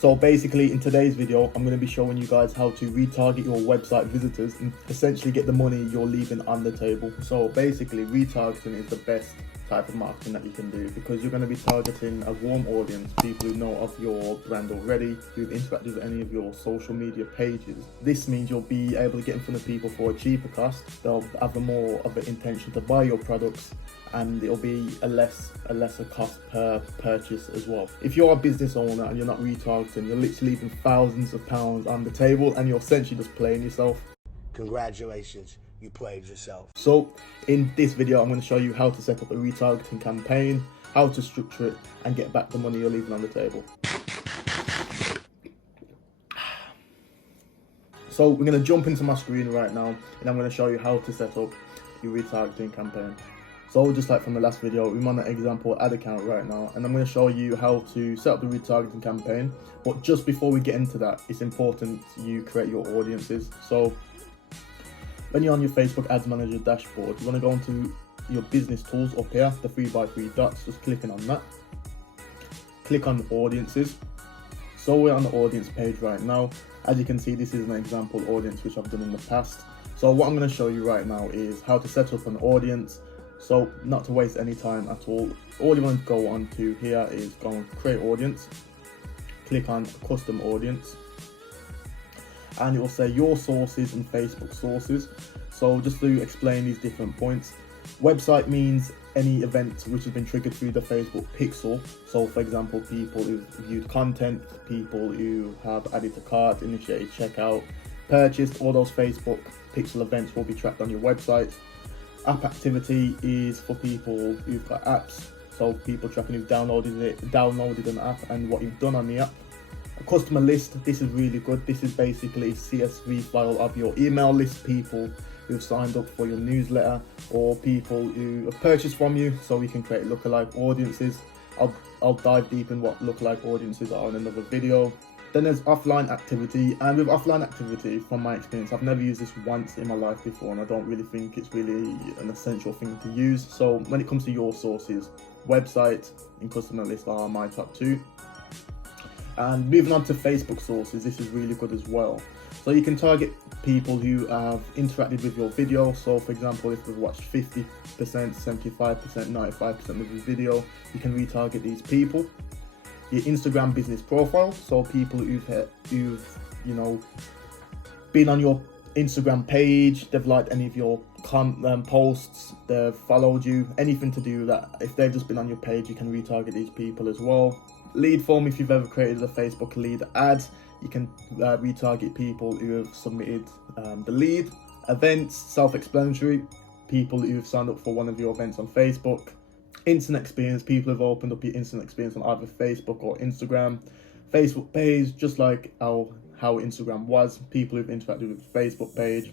So basically in today's video, I'm going to be showing you guys how to retarget your website visitors and essentially get the money you're leaving on the table. So basically retargeting is the best type of marketing that you can do, because you're going to be targeting a warm audience, people who know of your brand already, who've interacted with any of your social media pages. This means you'll be able to get in front of people for a cheaper cost. They'll have a more of an intention to buy your products, and it'll be a lesser cost per purchase as well. If you're a business owner and you're not retargeting, you're literally leaving thousands of pounds on the table and you're essentially just playing yourself. Congratulations, you played yourself. So in this video, I'm going to show you how to set up a retargeting campaign, how to structure it, and get back the money you're leaving on the table. So we're going to jump into my screen right now, and I'm going to show you how to set up your retargeting campaign. So just like from the last video, I'm on an example ad account right now, and I'm going to show you how to set up the retargeting campaign. But just before we get into that, it's important you create your audiences. So when you're on your Facebook Ads Manager dashboard, you want to go into your business tools up here, the 3x3 dots, just clicking on that. Click on audiences. So we're on the audience page right now. As you can see, this is an example audience which I've done in the past. So what I'm going to show you right now is how to set up an audience. So not to waste any time at all you want to go on to here is go on create audience, click on custom audience, and it will say your sources and Facebook sources. So just to explain these different points, website means any event which has been triggered through the Facebook pixel. So for example, people who've viewed content, people who have added to cart, initiated checkout, purchased, all those Facebook pixel events will be tracked on your website. App activity is for people who've got apps, so people tracking who've downloaded an app and what you've done on the app. A customer list, this is really good. This is basically a CSV file of your email list, people who've signed up for your newsletter or people who have purchased from you, so we can create lookalike audiences. I'll dive deep in what lookalike audiences are in another video. Then there's offline activity, and with offline activity, from my experience, I've never used this once in my life before, and I don't really think it's really an essential thing to use. So when it comes to your sources, website and customer list are my top two. And moving on to Facebook sources, this is really good as well. So you can target people who have interacted with your video. So for example, if they've watched 50%, 75%, 95% of your video, you can retarget these people. Your Instagram business profile, so people who've been on your Instagram page, they've liked any of your posts, they've followed you, anything to do with that. If they've just been on your page, you can retarget these people as well. Lead form, if you've ever created a Facebook lead ad, you can retarget people who have submitted the lead. Events, self-explanatory, people who have signed up for one of your events on Facebook. Instant experience, people have opened up your instant experience on either Facebook or Instagram. Facebook page, just like how Instagram was, people who've interacted with the Facebook page.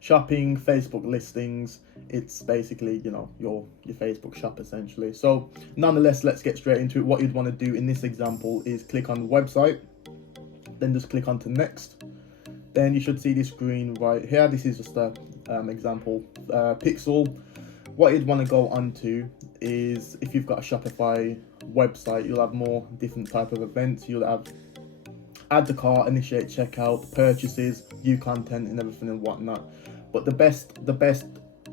Shopping, Facebook listings, it's basically, your Facebook shop essentially. So nonetheless, let's get straight into it. What you'd want to do in this example is click on the website, then just click on to next. Then you should see this screen right here. This is just a example pixel. What you'd want to go onto is, if you've got a Shopify website, you'll have more different type of events. You'll have add to cart, initiate checkout, purchases, view content, and everything and whatnot. But the best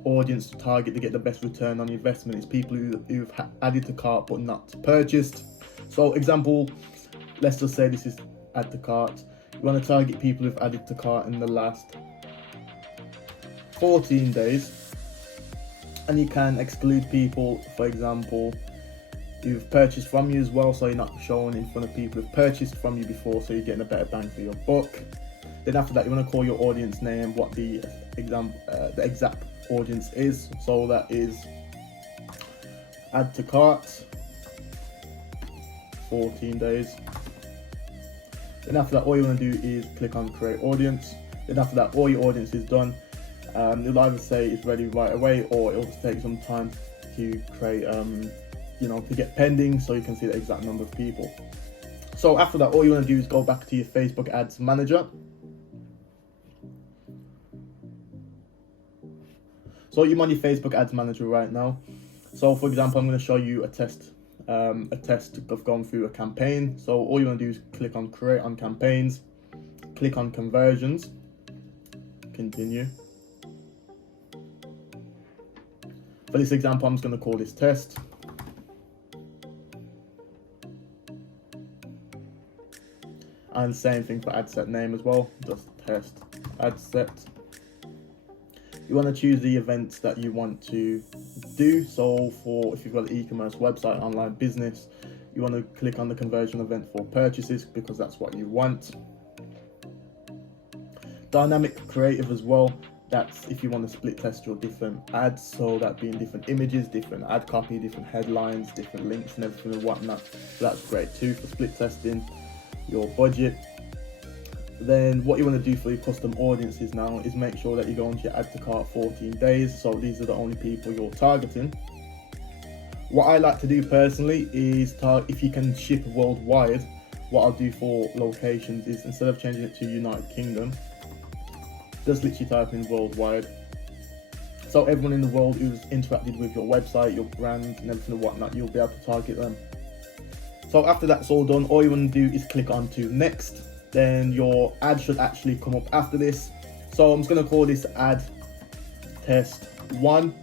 audience to target to get the best return on investment is people who've added to cart but not purchased. So example, let's just say this is add to cart. You want to target people who've added to cart in the last 14 days. And you can exclude people, for example, who've purchased from you as well, so you're not showing in front of people who've purchased from you before, so you're getting a better bang for your buck. Then after that, you want to call your audience name, what the exact audience is. So that is add to cart, 14 days. Then after that, all you want to do is click on create audience. Then after that, all your audience is done. It'll either say it's ready right away, or it'll just take some time to create, to get pending, so you can see the exact number of people. So after that, all you want to do is go back to your Facebook Ads Manager. So you're on your Facebook Ads Manager right now. So for example, I'm going to show you a test a test of going through a campaign. So all you want to do is click on create on campaigns, click on conversions, continue. For this example, I'm just going to call this test. And same thing for ad set name as well, just test ad set. You want to choose the events that you want to do. So for if you've got an e-commerce website, online business, you want to click on the conversion event for purchases because that's what you want. Dynamic creative as well. That's if you want to split test your different ads, so that being different images, different ad copy, different headlines, different links and everything and whatnot. So that's great too for split testing. Your budget. Then what you want to do for your custom audiences now is make sure that you go onto your add to cart 14 days. So these are the only people you're targeting. What I like to do personally is if you can ship worldwide, what I'll do for locations is instead of changing it to United Kingdom, just literally type in worldwide. So everyone in the world who's interacted with your website, your brand and everything and whatnot, you'll be able to target them. So after that's all done, all you want to do is click on to next. Then your ad should actually come up after this. So I'm just going to call this ad test 1.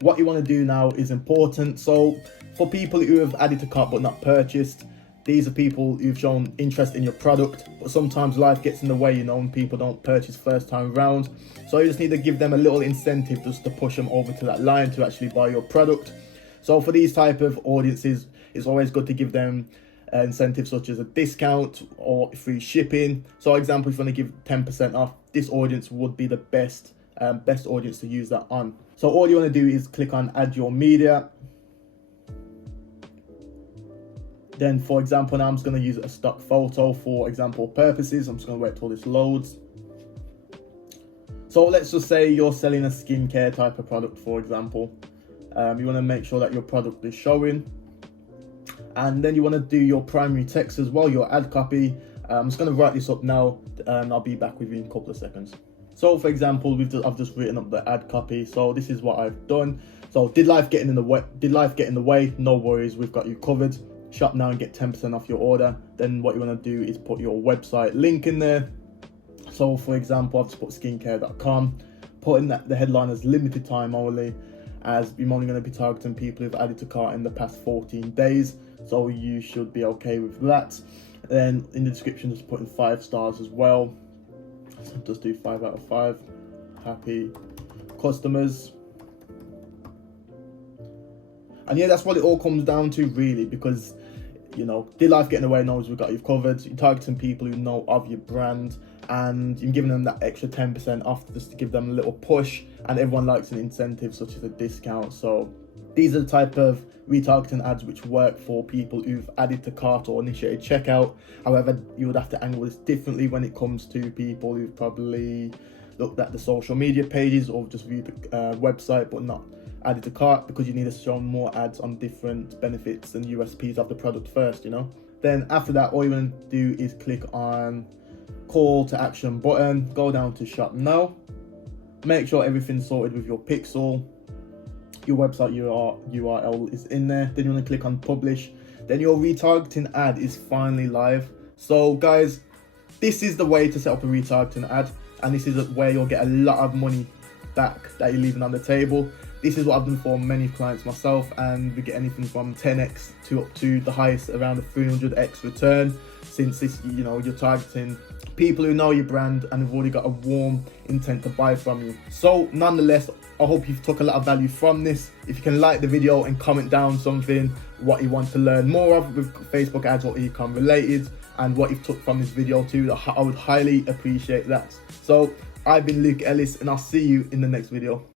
What you want to do now is important. So for people who have added to cart but not purchased, these are people who've shown interest in your product, but sometimes life gets in the way, you know, and people don't purchase first time round. So you just need to give them a little incentive just to push them over to that line to actually buy your product. So for these type of audiences, it's always good to give them incentives such as a discount or free shipping. So example, if you want to give 10% off, this audience would be the best audience to use that on. So all you want to do is click on add your media. Then for example, now I'm just going to use a stock photo for example purposes. I'm just going to wait till this loads. So let's just say you're selling a skincare type of product, for example. You want to make sure that your product is showing. And then you want to do your primary text as well, your ad copy. I'm just going to write this up now and I'll be back with you in a couple of seconds. So for example, I've just written up the ad copy. So this is what I've done. So did life get in the way? No worries, we've got you covered. Shop now and get 10% off your order. Then what you want to do is put your website link in there. So for example, I've just put skincare.com, put in that the headline as limited time only, as I'm only going to be targeting people who've added to cart in the past 14 days. So you should be okay with that. Then in the description, just put in 5 stars as well. So just do 5 out of 5. Happy customers. And yeah, that's what it all comes down to really, because you know, did life get in the way? Knows we've got you covered. You're targeting people who know of your brand, and you're giving them that extra 10% off just to give them a little push. And everyone likes an incentive such as a discount. So these are the type of retargeting ads which work for people who've added to cart or initiated checkout. However, you would have to angle this differently when it comes to people who've probably looked at the social media pages or just viewed the website but not added to cart, because you need to show more ads on different benefits and USPs of the product first, you know. Then after that, all you want to do is click on call to action button, go down to shop now, make sure everything's sorted with your pixel, your website URL is in there. Then you want to click on publish. Then your retargeting ad is finally live. So guys, this is the way to set up a retargeting ad, and this is where you'll get a lot of money back that you're leaving on the table. This is what I've done for many clients myself, and we get anything from 10x to up to the highest around a 300x return, since this, you know, you're targeting people who know your brand and have already got a warm intent to buy from you. So nonetheless, I hope you've took a lot of value from this. If you can like the video and comment down something what you want to learn more of with Facebook ads or ecom related, and what you've took from this video too, I would highly appreciate that. So I've been Luke Ellis, and I'll see you in the next video.